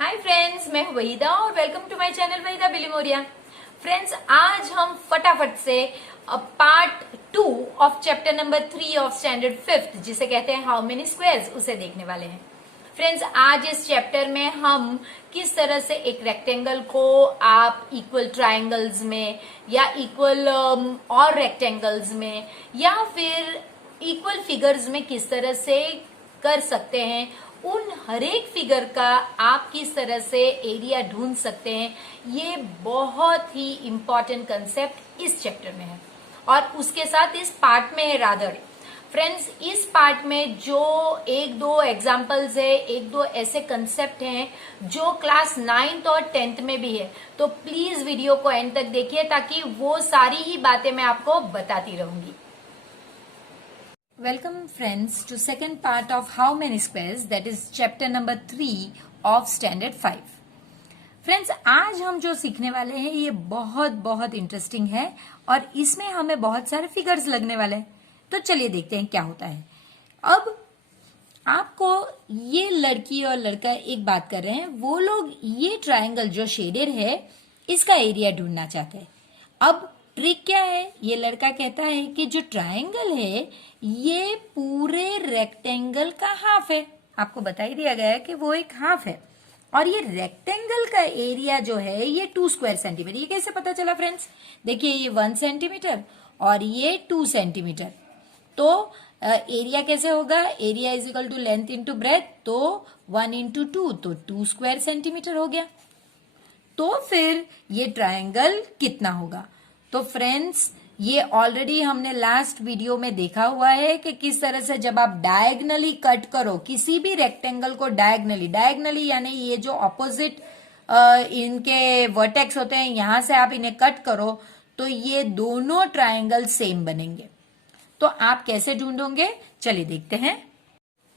Hi friends, मैं हूं वहीदा और welcome to my channel Waheeda Bilimoria. Friends, आज हम फटाफट से part 2 of chapter number 3 of standard 5th जिसे कहते हैं हाउ मेनी स्क्वायर्स उसे देखने वाले हैं। फ्रेंड्स, आज इस चैप्टर में हम किस तरह से एक रेक्टेंगल को आप इक्वल ट्रायंगल्स में या इक्वल और रेक्टेंगल्स में या फिर इक्वल फिगर्स में किस तरह से कर सकते हैं, उन हर एक फिगर का आप किस तरह से एरिया ढूंढ सकते हैं, ये बहुत ही इंपॉर्टेंट कंसेप्ट इस चैप्टर में है और उसके साथ इस पार्ट में है। रादर फ्रेंड्स, इस पार्ट में जो एक दो एग्जाम्पल्स है, एक दो ऐसे कंसेप्ट हैं जो क्लास 9th और 10th में भी है, तो प्लीज वीडियो को एंड तक देखिए ताकि वो सारी ही बातें मैं आपको बताती रहूंगी। Welcome friends to second part of How Many Squares, that is chapter number 3 of standard 5. Friends, आज हम जो सीखने वाले हैं ये बहुत बहुत इंटरेस्टिंग है और इसमें हमें बहुत सारे फिगर्स लगने वाले हैं। तो चलिए देखते हैं क्या होता है। अब आपको ये लड़की और लड़का एक बात कर रहे हैं, वो लोग ये ट्रायंगल जो शेडेड है इसका एरिया ढूंढना चाहते हैं। अब ट्रिक क्या है, ये लड़का कहता है कि जो ट्रायंगल है ये पूरे रेक्टेंगल का हाफ है। आपको बता ही दिया गया है कि वो एक हाफ है और ये रेक्टेंगल का एरिया जो है ये 2 स्क्वायर सेंटीमीटर। ये कैसे पता चला फ्रेंड्स? देखिए, ये 1 सेंटीमीटर और ये 2 सेंटीमीटर। तो एरिया कैसे होगा? Area is equal to length into breadth, तो 1 इंटू 2 तो 2 स्क्वायर सेंटीमीटर हो गया। तो फिर ये ट्रायंगल कितना होगा? तो फ्रेंड्स, ये ऑलरेडी हमने लास्ट वीडियो में देखा हुआ है कि किस तरह से जब आप डायगनली कट करो किसी भी रेक्टेंगल को, डायगनली यानी ये जो ऑपोजिट इनके वर्टेक्स होते हैं यहां से आप इन्हें कट करो तो ये दोनों ट्रायंगल सेम बनेंगे। तो आप कैसे ढूंढोगे, चलिए देखते हैं।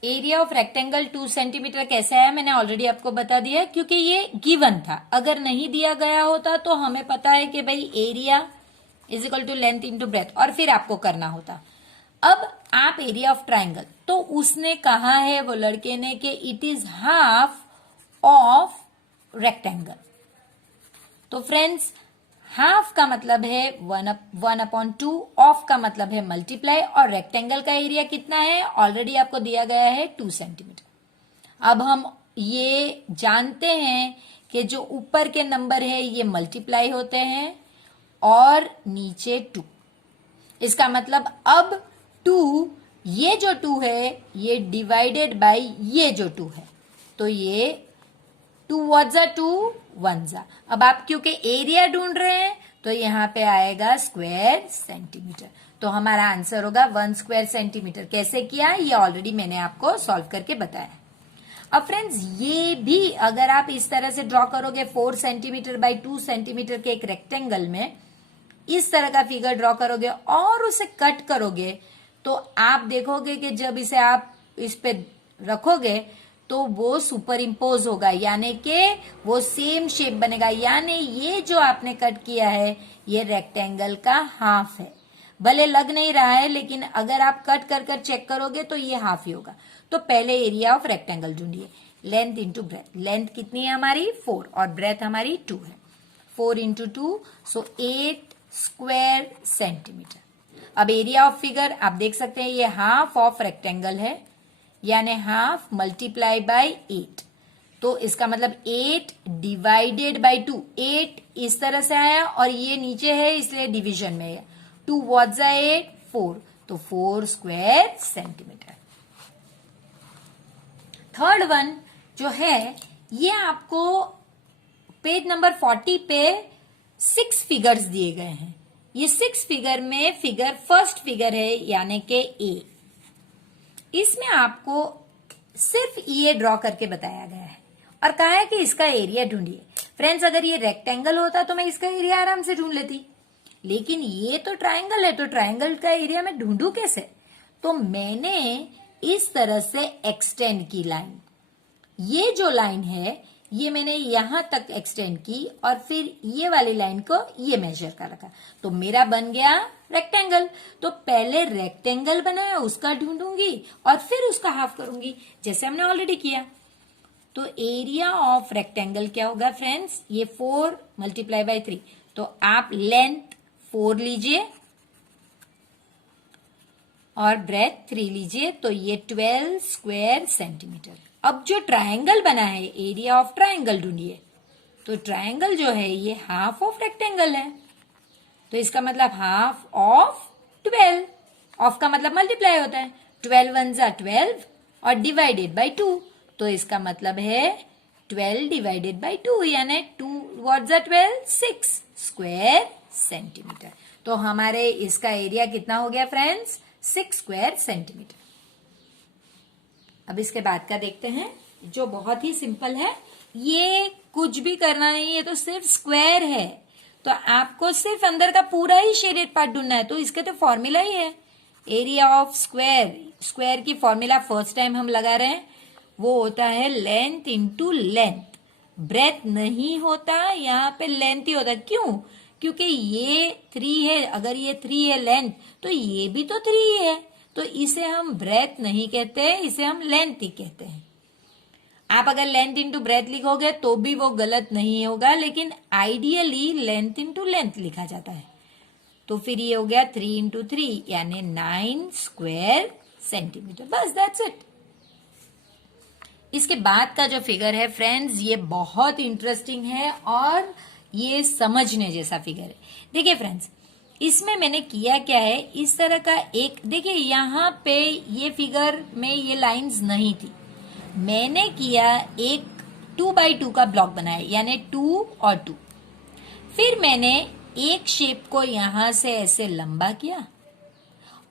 एरिया ऑफ रेक्टेंगल 2 सेंटीमीटर कैसे आया मैंने ऑलरेडी आपको बता दिया, क्योंकि ये गिवन था। अगर नहीं दिया गया होता तो हमें पता है कि भाई area is equal to length into breadth और फिर आपको करना होता। अब आप एरिया ऑफ ट्रायंगल, तो उसने कहा है वो लड़के ने कि it is half of rectangle. तो फ्रेंड्स, हाफ का मतलब है 1/2, ऑफ का मतलब है मल्टीप्लाई, और रेक्टेंगल का एरिया कितना है ऑलरेडी आपको दिया गया है 2 सेंटीमीटर। अब हम ये जानते हैं कि जो ऊपर के नंबर है ये मल्टीप्लाई होते हैं और नीचे 2। इसका मतलब अब 2, ये जो 2 है ये डिवाइडेड बाय ये जो 2 है, तो ये 2 वजा 2 1 जा। अब आप क्योंकि एरिया ढूंढ रहे हैं तो यहां पे आएगा स्क्वायर सेंटीमीटर, तो हमारा आंसर होगा 1 स्क्वायर सेंटीमीटर। कैसे किया ये ऑलरेडी मैंने आपको सॉल्व करके बताया। अब फ्रेंड्स, ये भी अगर आप इस तरह से ड्रॉ करोगे 4 सेंटीमीटर बाय 2 सेंटीमीटर के एक रेक्टेंगल में, इस तरह का फिगर ड्रॉ करोगे और उसे कट करोगे तो आप देखोगे कि जब इसे आप इस पे रखोगे तो वो सुपर इम्पोज होगा, यानी कि वो सेम शेप बनेगा। यानी ये जो आपने कट किया है ये रेक्टेंगल का हाफ है। भले लग नहीं रहा है लेकिन अगर आप कट कर कर चेक करोगे तो ये हाफ ही होगा। तो पहले एरिया ऑफ रेक्टेंगल ढूंढिए। लेंथ इंटू ब्रेथ, लेंथ कितनी है हमारी 4 और ब्रेथ हमारी 2 है। 4 इंटू 2 सो 8 स्क्वायर सेंटीमीटर। अब एरिया ऑफ फिगर आप देख सकते हैं ये हाफ ऑफ रेक्टेंगल है, यानी हाफ मल्टीप्लाई बाय 8। तो इसका मतलब 8 डिवाइडेड बाय 2, 8 इस तरह से आया और ये नीचे है इसलिए डिवीजन में है। 2 वजा 8 4, तो 4 स्क्वायर सेंटीमीटर। थर्ड वन जो है ये आपको पेज नंबर 40 पे 6 फिगर्स दिए गए हैं। ये 6 फिगर में फर्स्ट फिगर है यानी कि ए। इसमें आपको सिर्फ ये ड्रॉ करके बताया गया है और कहा है कि इसका एरिया ढूंढिए। फ्रेंड्स, अगर ये रेक्टेंगल होता तो मैं इसका एरिया आराम से ढूंढ लेती, लेकिन ये तो ट्रायंगल है, तो ट्रायंगल का एरिया मैं ढूंढू कैसे? तो मैंने इस तरह से एक्सटेंड की लाइन, ये जो लाइन है ये मैंने यहां तक एक्सटेंड की और फिर ये वाली लाइन को ये मेजर कर रखा, तो मेरा बन गया रेक्टेंगल। तो पहले रेक्टेंगल बनाया उसका ढूंढूंगी और फिर उसका हाफ करूंगी, जैसे हमने ऑलरेडी किया। तो एरिया ऑफ रेक्टेंगल क्या होगा फ्रेंड्स, ये 4 मल्टीप्लाई बाय 3, तो आप लेंथ 4 लीजिए और ब्रेथ 3 लीजिए, तो ये 12 स्क्वायर सेंटीमीटर। अब जो ट्रायंगल बना है, एरिया ऑफ ट्रायंगल ढूंढिए। तो ट्रायंगल जो है ये हाफ ऑफ रेक्टेंगल है, तो इसका मतलब हाफ ऑफ 12। ऑफ का मतलब मल्टीप्लाई होता है, 12 वन जा 12 और डिवाइडेड बाई 2, तो इसका मतलब है 12 डिवाइडेड बाई 2, यानी 2 व्हाट जा 12 6 स्क्वायर सेंटीमीटर। तो हमारे इसका एरिया कितना हो गया फ्रेंड्स, 6 स्क्वायर सेंटीमीटर। अब इसके बाद का देखते हैं, जो बहुत ही सिंपल है, ये कुछ भी करना नहीं है, तो सिर्फ स्क्वायर है, तो आपको सिर्फ अंदर का पूरा ही शेडेड पार्ट ढूंढना है। तो इसके तो फॉर्मूला ही है एरिया ऑफ स्क्वायर। स्क्वायर की फॉर्मूला फर्स्ट टाइम हम लगा रहे हैं, वो होता है लेंथ इंटू लेंथ। ब्रेथ नहीं होता, यहाँ पे लेंथ ही होता है। क्यों? क्योंकि ये 3 है, अगर ये 3 है लेंथ, तो ये भी तो 3 ही है, तो इसे हम ब्रेथ नहीं कहते, इसे हम लेंथ ही कहते हैं। आप अगर लेंथ इंटू ब्रेथ लिखोगे तो भी वो गलत नहीं होगा, लेकिन आइडियली लेंथ इंटू लेंथ लिखा जाता है। तो फिर ये हो गया 3 इंटू 3 यानी 9 स्क्वायर सेंटीमीटर। बस दैट्स इट। इसके बाद का जो फिगर है फ्रेंड्स, ये बहुत इंटरेस्टिंग है और ये समझने जैसा फिगर है। देखिए फ्रेंड्स, इसमें मैंने किया क्या है, इस तरह का एक, देखिए यहाँ पे ये फिगर में ये लाइंस नहीं थी, मैंने किया एक 2 बाई 2 का ब्लॉक बनाया, यानी 2 और 2। फिर मैंने एक शेप को यहां से ऐसे लंबा किया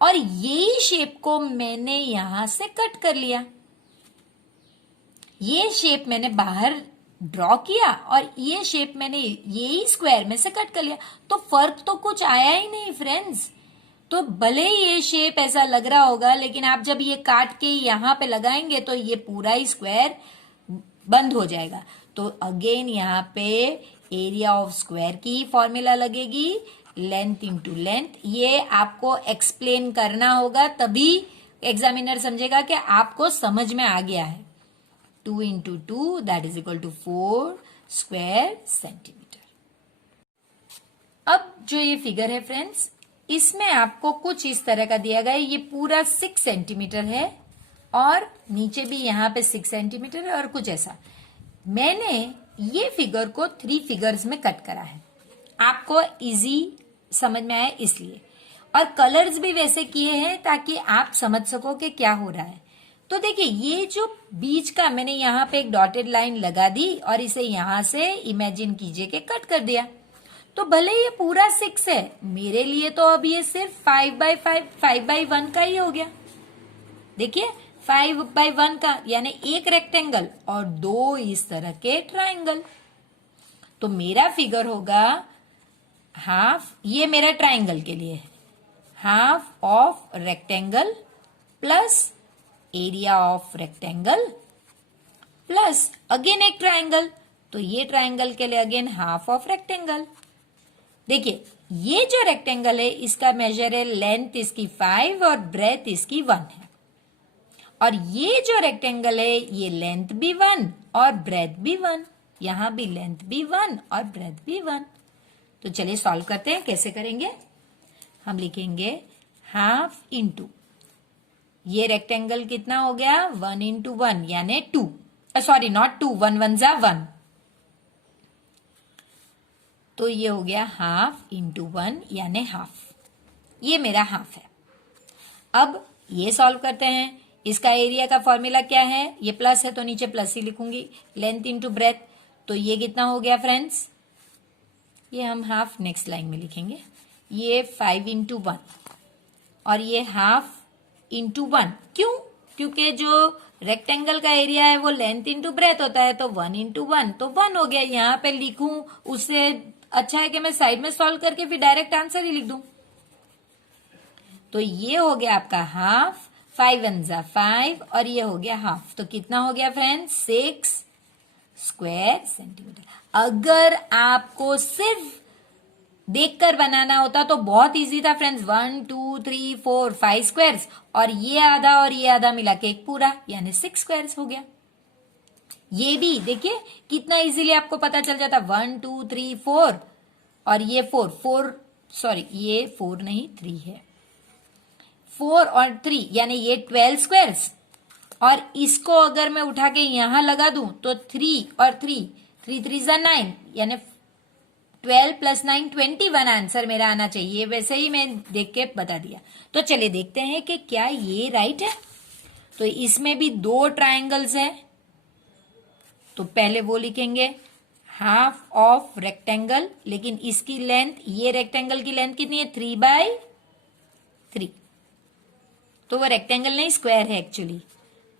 और यही शेप को मैंने यहां से कट कर लिया। ये शेप मैंने बाहर ड्रॉ किया और ये शेप मैंने यही स्क्वायर में से कट कर लिया, तो फर्क तो कुछ आया ही नहीं फ्रेंड्स। तो भले ही ये शेप ऐसा लग रहा होगा, लेकिन आप जब ये काट के यहाँ पे लगाएंगे तो ये पूरा ही स्क्वायर बंद हो जाएगा। तो अगेन यहाँ पे एरिया ऑफ स्क्वायर की फॉर्मूला लगेगी, लेंथ इंटू लेंथ। ये आपको एक्सप्लेन करना होगा, तभी एग्जामिनर समझेगा कि आपको समझ में आ गया है। 2 into 2 that is equal to 4 square centimetre. अब जो ये फिगर है फ्रेंड्स, इसमें आपको कुछ इस तरह का दिया गया है। ये पूरा 6 सेंटीमीटर है और नीचे भी यहाँ पे 6 सेंटीमीटर है और कुछ ऐसा। मैंने ये फिगर को 3 फिगर्स में कट करा है, आपको इजी समझ में आए इसलिए, और कलर्स भी वैसे किए हैं ताकि आप समझ सको कि क्या हो रहा है। तो देखिए, ये जो बीच का मैंने यहाँ पे एक डॉटेड लाइन लगा दी और इसे यहां से इमेजिन कीजिए कि कट कर दिया। तो भले ये पूरा 6 है, मेरे लिए तो अब ये सिर्फ 5/1 का ही हो गया। देखिए 5/1 का, यानी एक रेक्टेंगल और 2 इस तरह के ट्राइंगल। तो मेरा फिगर होगा हाफ, ये मेरा ट्राइंगल के लिए है, half of rectangle plus area of rectangle plus again एक ट्राइंगल, तो ये ट्राइंगल के लिए अगेन हाफ ऑफ रेक्टेंगल। देखिए, ये जो रेक्टेंगल है इसका मेजर है, लेंथ इसकी 5 और ब्रेथ इसकी 1 है, और ये जो रेक्टेंगल है ये लेंथ भी 1 और ब्रेथ भी 1, यहां भी लेंथ भी 1 और ब्रेथ भी 1। तो चलिए सॉल्व करते हैं। कैसे करेंगे, हम लिखेंगे हाफ इंटू, ये रेक्टेंगल कितना हो गया, 1 इंटू 1 यानी 2, सॉरी नॉट 2, 1 1 जा 1, तो ये हो गया हाफ इंटू 1 यानी हाफ, ये मेरा हाफ है। अब ये सॉल्व करते हैं। इसका एरिया का फॉर्मूला क्या है, ये प्लस है तो नीचे प्लस ही लिखूंगी, लेंथ इंटू ब्रेथ, तो ये कितना हो गया फ्रेंड्स, ये हम हाफ नेक्स्ट लाइन में लिखेंगे, ये 5 इंटू 1 और ये हाफ इंटू 1। क्यों? क्योंकि जो रेक्टेंगल का एरिया है वो लेंथ इंटू ब्रेथ होता है, तो 1 इंटू 1 तो 1 हो गया। यहाँ पे लिखूं उससे अच्छा है कि मैं साइड में सॉल्व करके फिर डायरेक्ट आंसर ही लिख दूं। तो ये हो गया आपका हाफ, 5 1 जा 5 और ये हो गया हाफ, तो कितना हो गया फ्रेंड्स, 6 स्क्वायर सेंटीमीटर। अगर आपको सिर्फ देखकर बनाना होता तो बहुत इजी था फ्रेंड्स, 1 2 3 4 5 स्क्वायर्स और ये आधा मिला के एक पूरा, यानी 6 स्क्वायर्स हो गया। ये भी देखिए कितना इजीली आपको पता चल जाता, 1 2 3 4 और ये 4 सॉरी ये 4 नहीं 3 है, 4 और 3 यानी ये 12 स्क्वायर्स। और इसको अगर मैं उठा के यहां लगा दूं तो 3 और 3 3 9 यानी 12 + 9 21 आंसर मेरा आना चाहिए। वैसे ही मैं देख के बता दिया। तो चलिए देखते हैं कि क्या ये राइट है। तो इसमें भी 2 ट्राइंगल्स है, तो पहले वो लिखेंगे हाफ ऑफ रेक्टेंगल, लेकिन इसकी लेंथ, ये रेक्टेंगल की लेंथ कितनी है 3/3, तो वो रेक्टेंगल नहीं स्क्वायर है एक्चुअली।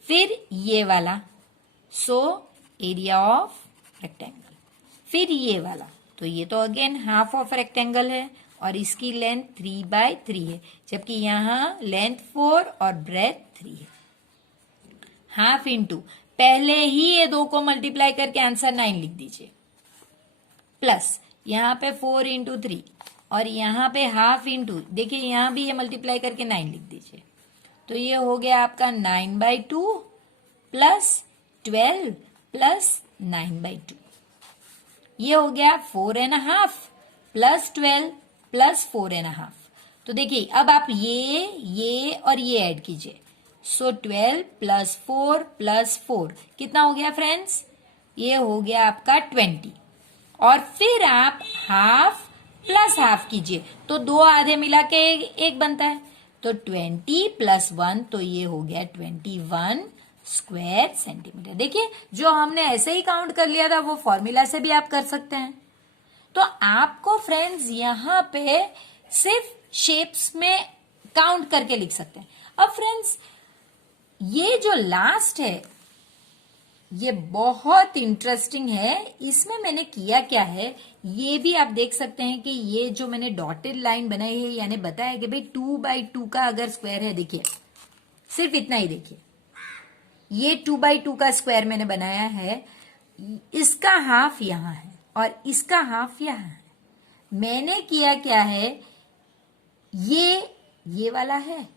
फिर ये वाला, सो एरिया ऑफ रेक्टेंगल। फिर ये वाला, तो ये तो अगेन हाफ ऑफ रेक्टेंगल है और इसकी लेंथ 3/3 है, जबकि यहां लेंथ 4 और ब्रेथ 3 है। हाफ इंटू, पहले ही ये 2 को मल्टीप्लाई करके आंसर 9 लिख दीजिए, प्लस यहां पे 4 × 3 और यहां पे हाफ इंटू, देखिए यहां भी ये मल्टीप्लाई करके 9 लिख दीजिए। तो ये हो गया आपका 9/2 प्लस 12 प्लस 9/2। ये हो गया 4.5 प्लस 12 प्लस 4.5। तो देखिए अब आप ये और ये ऐड कीजिए, सो 12 + 4 + 4 कितना हो गया फ्रेंड्स? ये हो गया आपका 20। और फिर आप हाफ प्लस हाफ कीजिए, तो 2 आधे मिला के एक बनता है, तो 20 + 1, तो ये हो गया 21 स्क्वायर सेंटीमीटर। देखिए जो हमने ऐसे ही काउंट कर लिया था वो फॉर्मूला से भी आप कर सकते हैं। तो आपको फ्रेंड्स यहां पे सिर्फ शेप्स में काउंट करके लिख सकते हैं। अब फ्रेंड्स ये जो लास्ट है ये बहुत इंटरेस्टिंग है। इसमें मैंने किया क्या है ये भी आप देख सकते हैं कि ये जो मैंने डॉटेड लाइन बनाई है यानी बताया कि भाई 2/2 का अगर स्क्वायर है, देखिए सिर्फ इतना ही, देखिए ये 2/2 का स्क्वायर मैंने बनाया है, इसका हाफ यहां है और इसका हाफ यहां है। मैंने किया क्या है, ये वाला है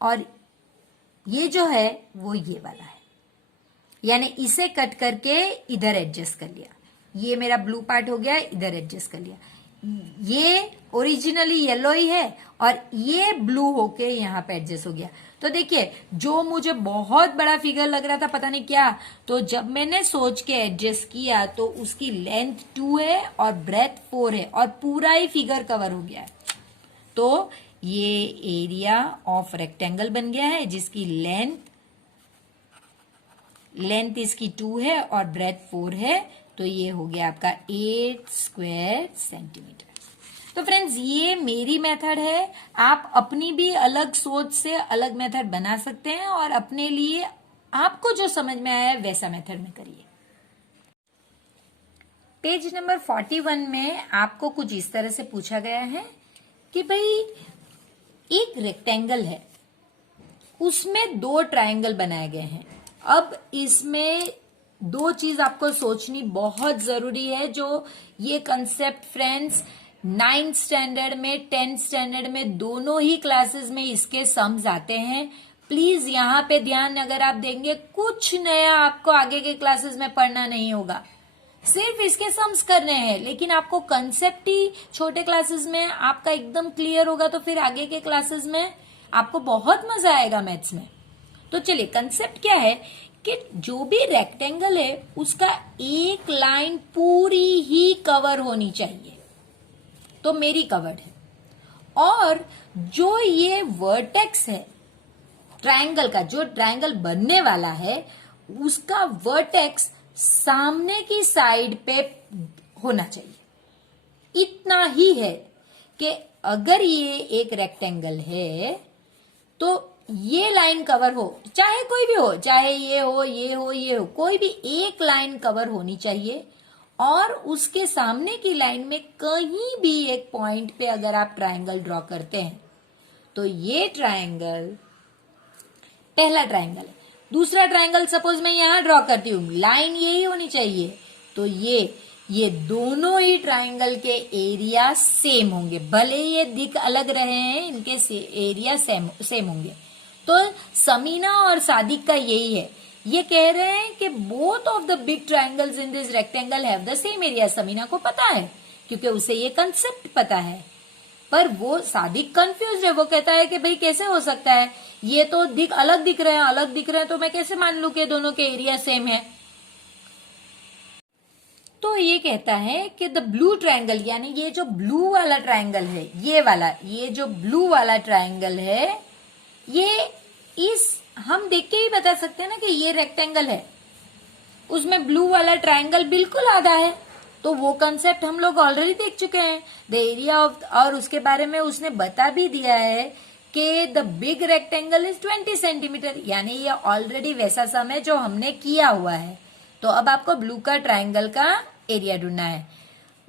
और ये जो है वो ये वाला है, यानी इसे कट करके इधर एडजस्ट कर लिया। ये मेरा ब्लू पार्ट हो गया, इधर एडजस्ट कर लिया। ये ओरिजिनली येलो ही है और ये ब्लू होके यहाँ पे एडजस्ट हो गया। तो देखिए जो मुझे बहुत बड़ा फिगर लग रहा था पता नहीं क्या, तो जब मैंने सोच के एडजस्ट किया तो उसकी लेंथ 2 है और ब्रेथ 4 है और पूरा ही फिगर कवर हो गया है। तो ये एरिया ऑफ रेक्टेंगल बन गया है जिसकी लेंथ इसकी 2 है और ब्रेथ 4 है, तो ये हो गया आपका 8 स्क्वायर सेंटीमीटर। तो फ्रेंड्स ये मेरी मेथड है, आप अपनी भी अलग सोच से अलग मेथड बना सकते हैं और अपने लिए आपको जो समझ में आया है वैसा मेथड में करिए। पेज नंबर 41 में आपको कुछ इस तरह से पूछा गया है कि भाई एक रेक्टेंगल है, उसमें 2 ट्रायंगल बनाए गए हैं। अब इसमें 2 चीज आपको सोचनी बहुत जरूरी है। जो ये कंसेप्ट फ्रेंड्स 9th स्टैंडर्ड में 10th स्टैंडर्ड में दोनों ही क्लासेस में इसके सम्स आते हैं। प्लीज यहाँ पे ध्यान अगर आप देंगे कुछ नया आपको आगे के क्लासेस में पढ़ना नहीं होगा, सिर्फ इसके सम्स करने हैं, लेकिन आपको कंसेप्ट ही छोटे क्लासेस में आपका एकदम क्लियर होगा तो फिर आगे के क्लासेस में आपको बहुत मजा आएगा मैथ्स में। तो चलिए कंसेप्ट क्या है कि जो भी रेक्टेंगल है उसका एक लाइन पूरी ही कवर होनी चाहिए, तो मेरी कवर्ड है। और जो ये वर्टेक्स है ट्रायंगल का, जो ट्रायंगल बनने वाला है उसका वर्टेक्स सामने की साइड पे होना चाहिए। इतना ही है कि अगर ये एक रेक्टेंगल है तो ये लाइन कवर हो, चाहे कोई भी हो, चाहे ये हो ये हो ये हो, कोई भी एक लाइन कवर होनी चाहिए। और उसके सामने की लाइन में कहीं भी एक पॉइंट पे अगर आप ट्रायंगल ड्रॉ करते हैं तो ये ट्रायंगल पहला ट्रायंगल है। दूसरा ट्रायंगल सपोज मैं यहां ड्रॉ करती हूँ, लाइन यही होनी चाहिए, तो ये दोनों ही ट्रायंगल के एरिया सेम होंगे, भले ये दिख अलग रहे हैं इनके एरिया सेम होंगे। तो समीना और सादिक का यही है ये कह रहे हैं कि both of the big triangles in this rectangle have the same area. Samina को पता है क्योंकि उसे ये कंसेप्ट पता है, पर वो सादिक कंफ्यूज है। वो कहता है कि भाई कैसे हो सकता है, ये तो अलग दिख रहे हैं, तो मैं कैसे मान लू कि दोनों के एरिया सेम है। तो ये कहता है कि द ब्लू ट्रायंगल, यानी ये जो ब्लू वाला ट्रायंगल है, ये जो ब्लू वाला ट्रायंगल है, ये हम देख के ही बता सकते हैं ना कि ये रेक्टेंगल है, उसमें ब्लू वाला ट्रायंगल बिल्कुल आधा है। तो वो कंसेप्ट हम लोग ऑलरेडी देख चुके हैं, द एरिया ऑफ, और उसके बारे में उसने बता भी दिया है कि the big rectangle is 20 centimetre, यानी ये ऑलरेडी वैसा सम है जो हमने किया हुआ है। तो अब आपको ब्लू का ट्रायंगल का एरिया ढूंढना है,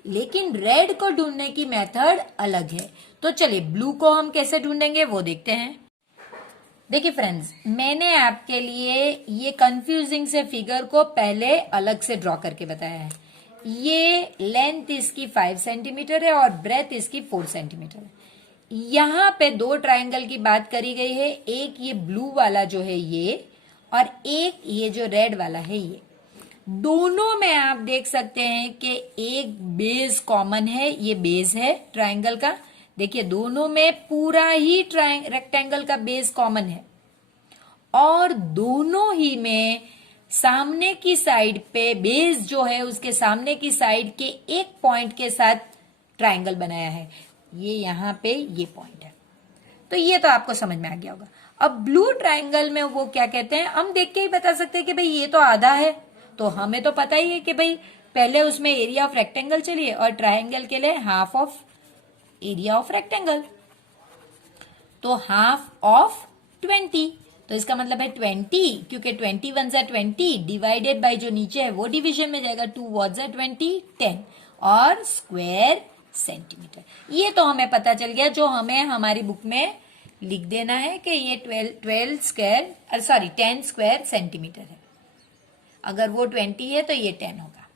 लेकिन रेड को ढूंढने की मेथड अलग है। तो चलिए ब्लू को हम कैसे ढूंढेंगे वो देखते हैं। देखिए फ्रेंड्स, मैंने आपके लिए ये कंफ्यूजिंग से फिगर को पहले अलग से ड्रॉ करके बताया है। ये लेंथ इसकी 5 सेंटीमीटर है और ब्रेथ इसकी 4 सेंटीमीटर है। यहाँ पे दो ट्रायंगल की बात करी गई है, एक ये ब्लू वाला जो है ये, और एक ये जो रेड वाला है ये। दोनों में आप देख सकते हैं कि एक बेस कॉमन है, ये बेस है ट्रायंगल का। देखिए दोनों में पूरा ही रेक्टेंगल का बेस कॉमन है, और दोनों ही में सामने की साइड पे बेस जो है उसके सामने की साइड के एक पॉइंट के साथ ट्रायंगल बनाया है। ये यहां पे ये पॉइंट है। तो ये तो आपको समझ में आ गया होगा। अब ब्लू ट्रायंगल में वो क्या कहते हैं, हम देख के ही बता सकते हैं कि भाई ये तो आधा है। तो हमें तो पता ही है कि भाई पहले उसमें एरिया ऑफ रेक्टेंगल चलिए, और ट्रायंगल के लिए half of area of rectangle, तो हाफ ऑफ 20। तो इसका मतलब है 20, क्योंकि 20 वन जा 20 डिवाइडेड बाय जो नीचे है वो डिवीजन में जाएगा, 2 वन जा 20 10, और स्क्वायर सेंटीमीटर। ये तो हमें पता चल गया, जो हमें हमारी बुक में लिख देना है कि ये 10 स्क्वायर सेंटीमीटर है। अगर वो 20 है तो ये 10 होगा।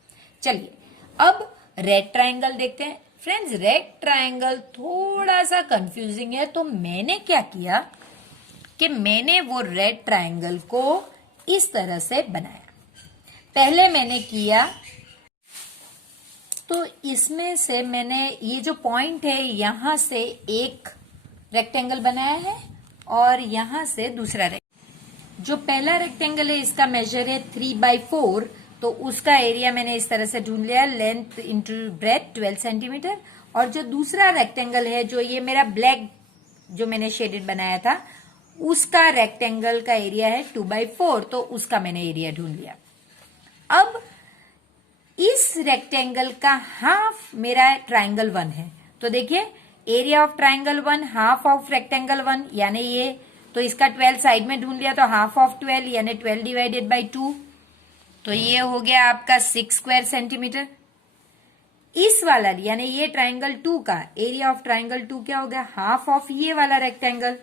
चलिए अब रेड ट्रायंगल देखते हैं। फ्रेंड्स, रेड ट्रायंगल थोड़ा सा कंफ्यूजिंग है, तो मैंने क्या किया कि मैंने वो रेड ट्रायंगल को इस तरह से बनाया। पहले मैंने किया तो इसमें से मैंने ये जो पॉइंट है यहां से एक रेक्टेंगल बनाया है, और यहां से दूसरा जो पहला रेक्टेंगल है इसका मेजर है 3/4, तो उसका एरिया मैंने इस तरह से ढूंढ लिया, लेंथ इंटू ब्रेथ 12 सेंटीमीटर। और जो दूसरा रेक्टेंगल है, जो ये मेरा ब्लैक जो मैंने शेडेड बनाया था, उसका रेक्टेंगल का एरिया है 2/4, तो उसका मैंने एरिया ढूंढ लिया। अब इस रेक्टेंगल का हाफ मेरा ट्रायंगल 1 है, तो देखिए area of triangle 1 half of rectangle 1, यानी ये, तो इसका 12 साइड में ढूंढ लिया, तो हाफ ऑफ 12 यानी 12 डिवाइडेड बाई 2, तो ये हो गया आपका 6 स्क्वायर सेंटीमीटर। इस वाला यानी ये ट्रायंगल 2 का एरिया ऑफ ट्रायंगल 2 क्या हो गया, हाफ ऑफ ये वाला रेक्टेंगल,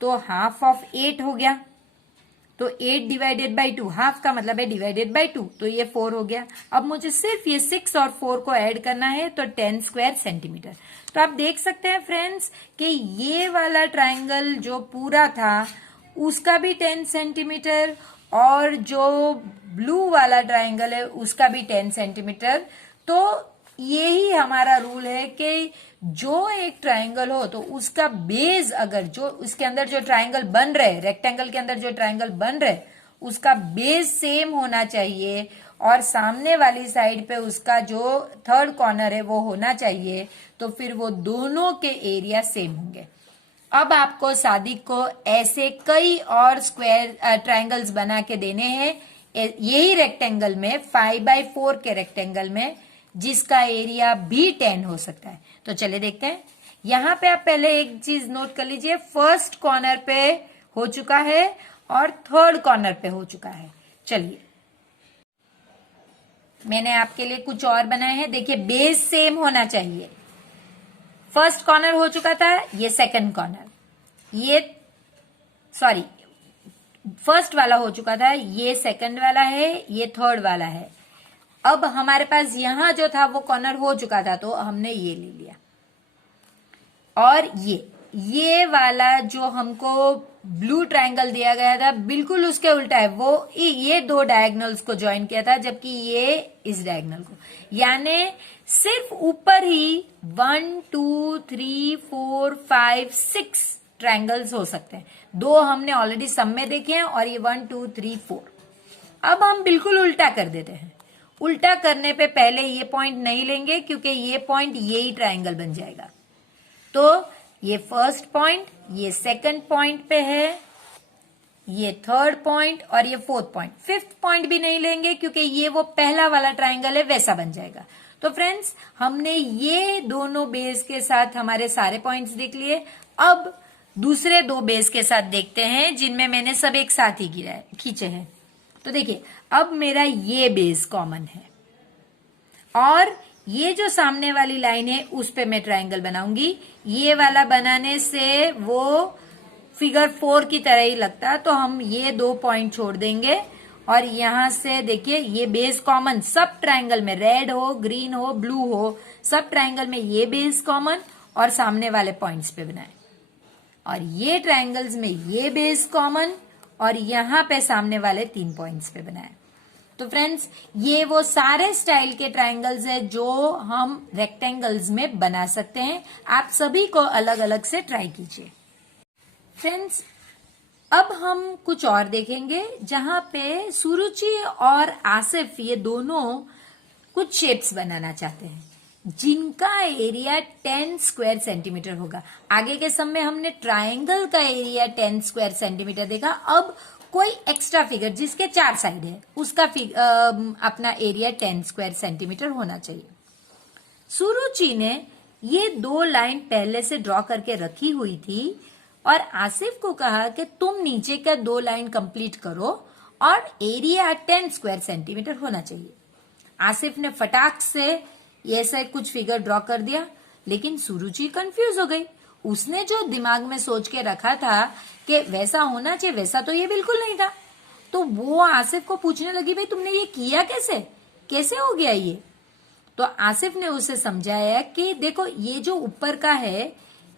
तो हाफ ऑफ 8 हो गया, तो 8 डिवाइडेड बाई 2, हाफ का मतलब है डिवाइडेड बाई 2, तो ये 4 हो गया। अब मुझे सिर्फ ये 6 और 4 को ऐड करना है, तो 10 स्क्वायर सेंटीमीटर। तो आप देख सकते हैं फ्रेंड्स कि ये वाला ट्रायंगल जो पूरा था उसका भी 10 सेंटीमीटर, और जो ब्लू वाला ट्रायंगल है उसका भी 10 सेंटीमीटर। तो यही हमारा रूल है कि जो एक ट्रायंगल हो तो उसका बेस, अगर जो उसके अंदर जो ट्रायंगल बन रहे, रेक्टेंगल के अंदर जो ट्रायंगल बन रहे, उसका बेस सेम होना चाहिए, और सामने वाली साइड पे उसका जो थर्ड कॉर्नर है वो होना चाहिए, तो फिर वो दोनों के एरिया सेम होंगे। अब आपको सादिक को ऐसे कई और स्क्वायर ट्रायंगल्स बना के देने हैं, यही रेक्टेंगल में 5/4 के रेक्टेंगल में, जिसका एरिया भी 10 हो सकता है। तो चले देखते हैं। यहां पे आप पहले एक चीज नोट कर लीजिए, फर्स्ट कॉर्नर पे हो चुका है और थर्ड कॉर्नर पे हो चुका है। चलिए मैंने आपके लिए कुछ और बनाए हैं। देखिए बेस सेम होना चाहिए। फर्स्ट कॉर्नर हो चुका था, ये सेकंड कॉर्नर, ये सॉरी फर्स्ट वाला हो चुका था, ये सेकंड वाला है, ये थर्ड वाला है। अब हमारे पास यहां जो था वो कॉर्नर हो चुका था, तो हमने ये ले लिया, और ये वाला जो हमको ब्लू ट्रायंगल दिया गया था बिल्कुल उसके उल्टा है, वो ये दो डायगोनल्स को ज्वाइन किया था, जबकि ये इस डायगोनल को, यानी सिर्फ ऊपर ही 1 2 3 4 5 6 ट्रायंगल्स हो सकते हैं। दो हमने ऑलरेडी सम में देखे हैं और ये 1 2 3 4। अब हम बिल्कुल उल्टा कर देते हैं। उल्टा करने पे पहले ये पॉइंट नहीं लेंगे क्योंकि ये पॉइंट यही ट्रायंगल बन जाएगा। तो ये फर्स्ट पॉइंट, ये सेकंड पॉइंट पे है, ये थर्ड पॉइंट और ये फोर्थ पॉइंट। फिफ्थ पॉइंट भी नहीं लेंगे क्योंकि ये वो पहला वाला ट्रायंगल है, वैसा बन जाएगा। तो फ्रेंड्स, हमने ये दोनों बेस के साथ हमारे सारे पॉइंट्स देख लिए। अब दूसरे दो बेस के साथ देखते हैं जिनमें मैंने सब एक साथ ही खींचे हैं। तो देखिए, अब मेरा ये बेस कॉमन है और ये जो सामने वाली लाइन है उस पे मैं ट्रायंगल बनाऊंगी। ये वाला बनाने से वो फिगर 4 की तरह ही लगता, तो हम ये दो पॉइंट छोड़ देंगे और यहां से देखिए ये बेस कॉमन सब ट्रायंगल में, रेड हो, ग्रीन हो, ब्लू हो, सब ट्रायंगल में ये बेस कॉमन और सामने वाले पॉइंट्स पे बनाए। और ये ट्रायंगल्स में ये बेस कॉमन और यहां पे सामने वाले 3 पॉइंट्स पे बनाए। तो फ्रेंड्स, ये वो सारे स्टाइल के ट्रायंगल्स है जो हम रेक्टेंगल्स में बना सकते हैं। आप सभी को अलग अलग से ट्राई कीजिए। फ्रेंड्स, अब हम कुछ और देखेंगे जहां पे सुरुचि और आसिफ ये दोनों कुछ शेप्स बनाना चाहते हैं जिनका एरिया 10 स्क्वायर सेंटीमीटर होगा। आगे के सम में हमने ट्रायंगल का एरिया 10 स्क्वायर सेंटीमीटर देखा। अब कोई एक्स्ट्रा फिगर जिसके 4 साइड है उसका अपना एरिया 10 स्क्वायर सेंटीमीटर होना चाहिए। सुरुचि ने ये दो लाइन पहले से ड्रॉ करके रखी हुई थी और आसिफ को कहा कि तुम नीचे का 2 लाइन कंप्लीट करो और एरिया 10 स्क्वायर सेंटीमीटर होना चाहिए। आसिफ ने फटाक से ऐसा कुछ फिगर ड्रॉ कर दिया, लेकिन सुरुचि कंफ्यूज हो गई। उसने जो दिमाग में सोच के रखा था कि वैसा होना चाहिए, वैसा तो ये बिल्कुल नहीं था। तो वो आसिफ को पूछने लगी, भाई तुमने ये किया कैसे, कैसे हो गया ये? तो आसिफ ने उसे समझाया कि देखो, ये जो ऊपर का है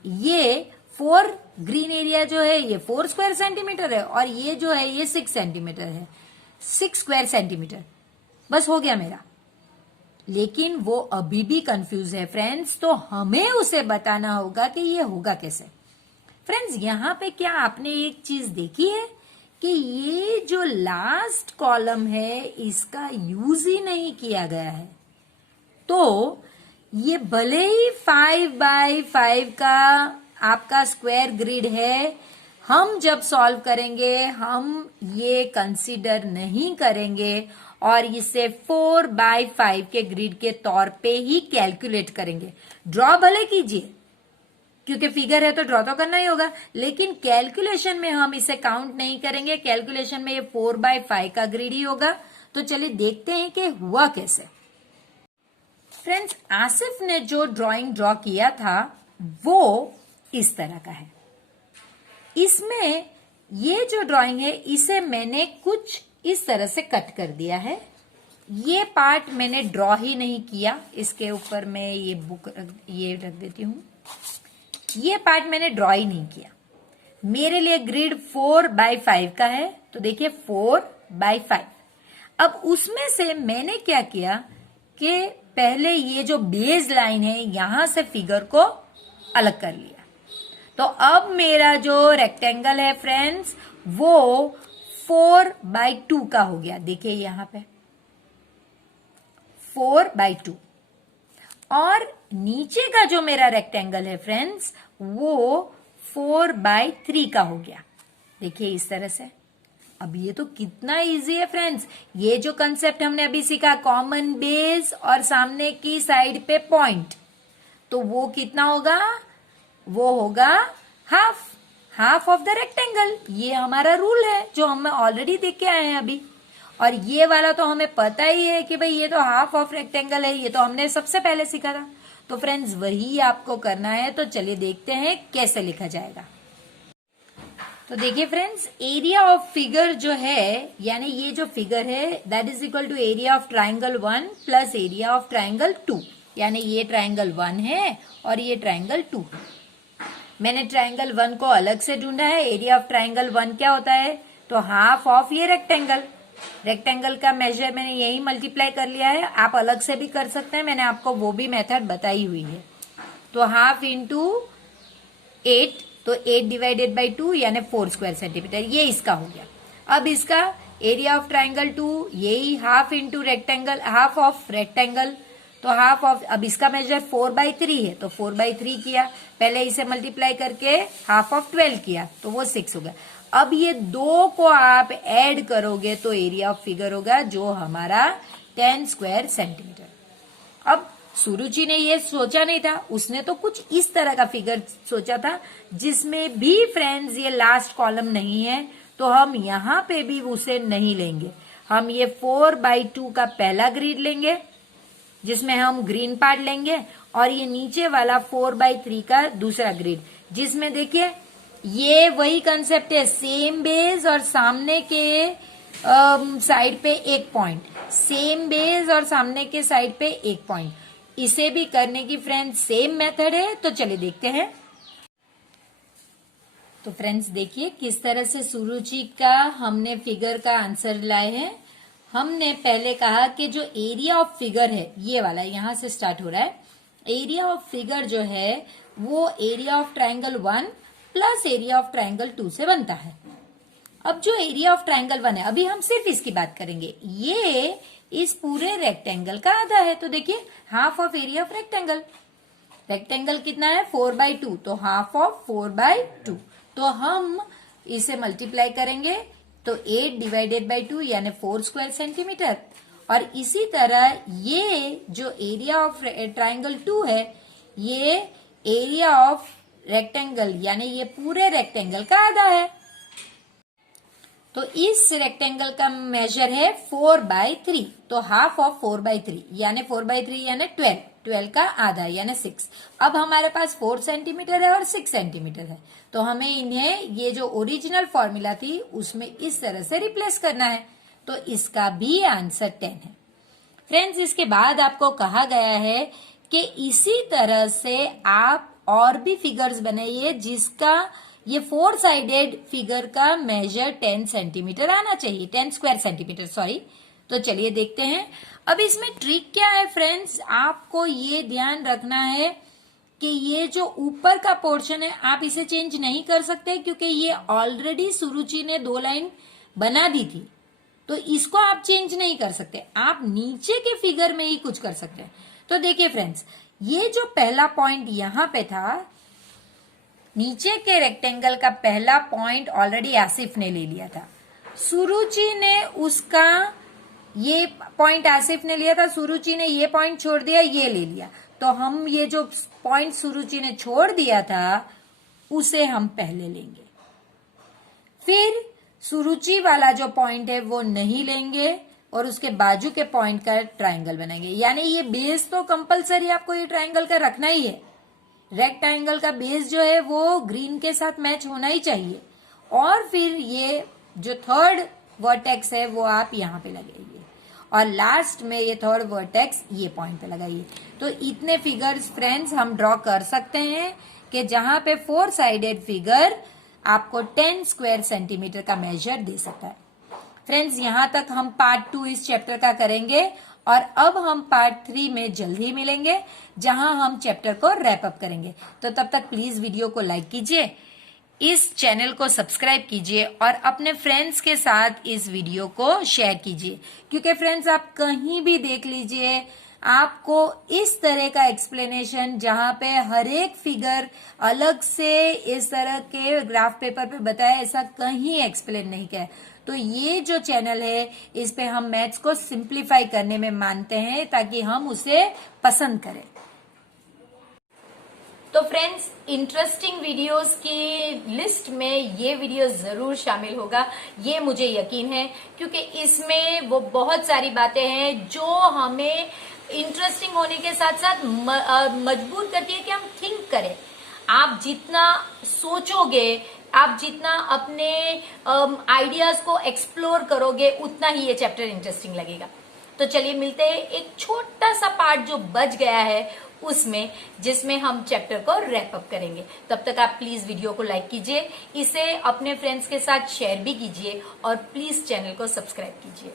ये 4 ग्रीन एरिया जो है ये 4 स्क्वायर सेंटीमीटर है और ये जो है ये 6 सेंटीमीटर है, 6 स्क्वायर सेंटीमीटर। बस हो गया मेरा। लेकिन वो अभी भी कंफ्यूज है फ्रेंड्स, तो हमें उसे बताना होगा कि ये होगा कैसे। फ्रेंड्स, यहां पे क्या आपने एक चीज देखी है कि ये जो लास्ट कॉलम है इसका यूज ही नहीं किया गया है। तो ये भले ही 5 बाय 5 का आपका स्क्वायर ग्रिड है, हम जब सॉल्व करेंगे हम ये कंसीडर नहीं करेंगे और इसे 4 बाय 5 के ग्रिड के तौर पे ही कैलकुलेट करेंगे। ड्रॉ भले कीजिए क्योंकि फिगर है तो ड्रॉ तो करना ही होगा, लेकिन कैलकुलेशन में हम इसे काउंट नहीं करेंगे। कैलकुलेशन में ये 4 बाय 5 का ग्रिड ही होगा। तो चलिए देखते हैं कि हुआ कैसे। फ्रेंड्स, आसिफ ने जो ड्राइंग ड्रॉ किया था वो इस तरह का है। इसमें ये जो ड्राइंग है इसे मैंने कुछ इस तरह से कट कर दिया है। ये पार्ट मैंने ड्रॉ ही नहीं किया, इसके ऊपर मैं ये बुक ये रख देती हूं। ये पार्ट मैंने ड्रॉ ही नहीं किया। मेरे लिए ग्रिड 4 बाय 5 का है, तो देखिए 4 बाय 5। अब उसमें से मैंने क्या किया कि पहले ये जो बेस लाइन है यहां से फिगर को अलग कर लिया। तो अब मेरा जो रेक्टेंगल है फ्रेंड्स वो 4 बाय 2 का हो गया। देखिए यहां पे 4 बाय 2 और नीचे का जो मेरा रेक्टेंगल है फ्रेंड्स वो 4 बाय 3 का हो गया। देखिए इस तरह से। अब ये तो कितना इजी है फ्रेंड्स। ये जो कंसेप्ट हमने अभी सीखा, कॉमन बेस और सामने की साइड पे पॉइंट, तो वो कितना होगा, वो होगा हाफ ऑफ द रेक्टेंगल। ये हमारा रूल है जो हम ऑलरेडी देख के आए हैं अभी। और ये वाला तो हमें पता ही है कि भाई ये तो हाफ ऑफ रेक्टेंगल है, ये तो हमने सबसे पहले सीखा था। तो फ्रेंड्स वही आपको करना है। तो चलिए देखते हैं कैसे लिखा जाएगा। तो देखिए फ्रेंड्स, एरिया ऑफ फिगर जो है, यानी ये जो फिगर है that is equal to area of triangle 1 plus area of triangle 2। यानी ये ट्राइंगल 1 है और ये ट्राइंगल 2 है। मैंने ट्राइंगल 1 को अलग से ढूंढा है। एरिया ऑफ ट्राइंगल 1 क्या होता है, तो हाफ ऑफ ये रेक्टेंगल। रेक्टेंगल का मेजर मैंने यही मल्टीप्लाई कर लिया है, आप अलग से भी कर सकते हैं, मैंने आपको वो भी मेथड बताई हुई है। तो हाफ इंटू 8, तो 8 डिवाइडेड बाई 2 यानी 4 स्क्वायर सेंटीमीटर, ये इसका हो गया। अब इसका एरिया ऑफ ट्राइंगल 2 यही half into rectangle, half of rectangle, तो हाफ ऑफ, अब इसका मेजर 4/3 है तो 4/3 किया, पहले इसे मल्टीप्लाई करके हाफ ऑफ 12 किया तो वो 6 होगा। अब ये 2 को आप ऐड करोगे तो एरिया ऑफ फिगर होगा जो हमारा 10 स्क्वायर सेंटीमीटर। अब सुरुचि ने ये सोचा नहीं था, उसने तो कुछ इस तरह का फिगर सोचा था जिसमें भी फ्रेंड्स ये लास्ट कॉलम नहीं है, तो हम यहाँ पे भी उसे नहीं लेंगे। हम ये 4/2 का पहला ग्रिड लेंगे जिसमें हम ग्रीन पार्ट लेंगे, और ये नीचे वाला 4/3 का दूसरा ग्रिड जिसमें देखिए ये वही कंसेप्ट है, सेम बेस और सामने के साइड पे एक पॉइंट, सेम बेस और सामने के साइड पे एक पॉइंट। इसे भी करने की फ्रेंड्स सेम मेथड है, तो चलिए देखते हैं। तो फ्रेंड्स देखिए किस तरह से सुरुचि का हमने फिगर का आंसर लाए हैं। हमने पहले कहा कि जो एरिया ऑफ फिगर है ये वाला यहां से स्टार्ट हो रहा है, एरिया ऑफ फिगर जो है वो area of triangle 1 plus area of triangle 2 से बनता है। अब जो एरिया ऑफ ट्राइंगल 1 है, अभी हम सिर्फ इसकी बात करेंगे, ये इस पूरे रेक्टेंगल का आधा है। तो देखिए half of area of rectangle, rectangle कितना है 4/2, तो हाफ ऑफ 4/2, तो हम इसे मल्टीप्लाई करेंगे तो 8 डिवाइडेड बाई 2 यानी 4 स्क्वायर सेंटीमीटर। और इसी तरह ये जो एरिया ऑफ ट्राइंगल 2 है ये एरिया ऑफ रेक्टेंगल यानी ये पूरे रेक्टेंगल का आधा है। तो इस रेक्टेंगल का मेजर है 4/3, तो हाफ ऑफ 4/3 यानी 4/3 यानी 12 का आधा यानी 6। अब हमारे पास 4 सेंटीमीटर है और 6 सेंटीमीटर है, तो हमें इन्हें ये जो ओरिजिनल फॉर्मूला थी उसमें इस तरह से रिप्लेस करना है, तो इसका भी आंसर 10 है। फ्रेंड्स इसके बाद आपको कहा गया है कि इसी तरह से आप और भी फिगर्स बनाइए जिसका ये 4 साइडेड फिगर का मेजर 10 सेंटीमीटर आना चाहिए, 10 स्क्वायर सेंटीमीटर सॉरी। तो चलिए देखते हैं। अब इसमें ट्रिक क्या है फ्रेंड्स, आपको ये ध्यान रखना है कि ये जो ऊपर का पोर्शन है आप इसे चेंज नहीं कर सकते क्योंकि ये ऑलरेडी सुरुचि ने 2 लाइन बना दी थी, तो इसको आप चेंज नहीं कर सकते, आप नीचे के फिगर में ही कुछ कर सकते हैं। तो देखिए फ्रेंड्स ये जो पहला पॉइंट यहां पे था, नीचे के रेक्टेंगल का पहला पॉइंट ऑलरेडी आसिफ ने ले लिया था, सुरुचि ने उसका ये पॉइंट आसिफ ने लिया था, सुरुचि ने ये पॉइंट छोड़ दिया, ये ले लिया, तो हम ये जो पॉइंट सुरुचि ने छोड़ दिया था उसे हम पहले लेंगे, फिर सुरुचि वाला जो पॉइंट है वो नहीं लेंगे और उसके बाजू के पॉइंट का ट्रायंगल बनाएंगे। यानी ये बेस तो कंपलसरी आपको ये ट्रायंगल का रखना ही है, रेक्टेंगल का बेस जो है वो ग्रीन के साथ मैच होना ही चाहिए, और फिर ये जो थर्ड वर्टेक्स है वो आप यहाँ पे लगाइए और लास्ट में ये थर्ड वर्टेक्स ये पॉइंट पे लगाइए। तो इतने फिगर्स फ्रेंड्स हम ड्रॉ कर सकते हैं कि जहां पे 4 साइडेड फिगर आपको 10 स्क्वायर सेंटीमीटर का मेजर दे सकता है। फ्रेंड्स यहां तक हम पार्ट 2 इस चैप्टर का करेंगे और अब हम पार्ट 3 में जल्दी मिलेंगे जहां हम चैप्टर को रैप अप करेंगे। तो तब तक प्लीज वीडियो को लाइक कीजिए, इस चैनल को सब्सक्राइब कीजिए और अपने फ्रेंड्स के साथ इस वीडियो को शेयर कीजिए, क्योंकि फ्रेंड्स आप कहीं भी देख लीजिए आपको इस तरह का एक्सप्लेनेशन जहां पे हर एक फिगर अलग से इस तरह के ग्राफ पेपर पे बताया, ऐसा कहीं एक्सप्लेन नहीं किया है। तो ये जो चैनल है इस पे हम मैथ्स को सिंप्लीफाई करने में मानते हैं ताकि हम उसे पसंद करें। तो फ्रेंड्स इंटरेस्टिंग वीडियोस की लिस्ट में ये वीडियो जरूर शामिल होगा, ये मुझे यकीन है, क्योंकि इसमें वो बहुत सारी बातें हैं जो हमें इंटरेस्टिंग होने के साथ साथ मजबूर करती है कि हम थिंक करें। आप जितना सोचोगे, आप जितना अपने आइडियाज को एक्सप्लोर करोगे, उतना ही ये चैप्टर इंटरेस्टिंग लगेगा। तो चलिए मिलते हैं एक छोटा सा पार्ट जो बच गया है उसमें, जिसमें हम चैप्टर को रैप अप करेंगे। तब तक आप प्लीज वीडियो को लाइक कीजिए, इसे अपने फ्रेंड्स के साथ शेयर भी कीजिए और प्लीज चैनल को सब्सक्राइब कीजिए।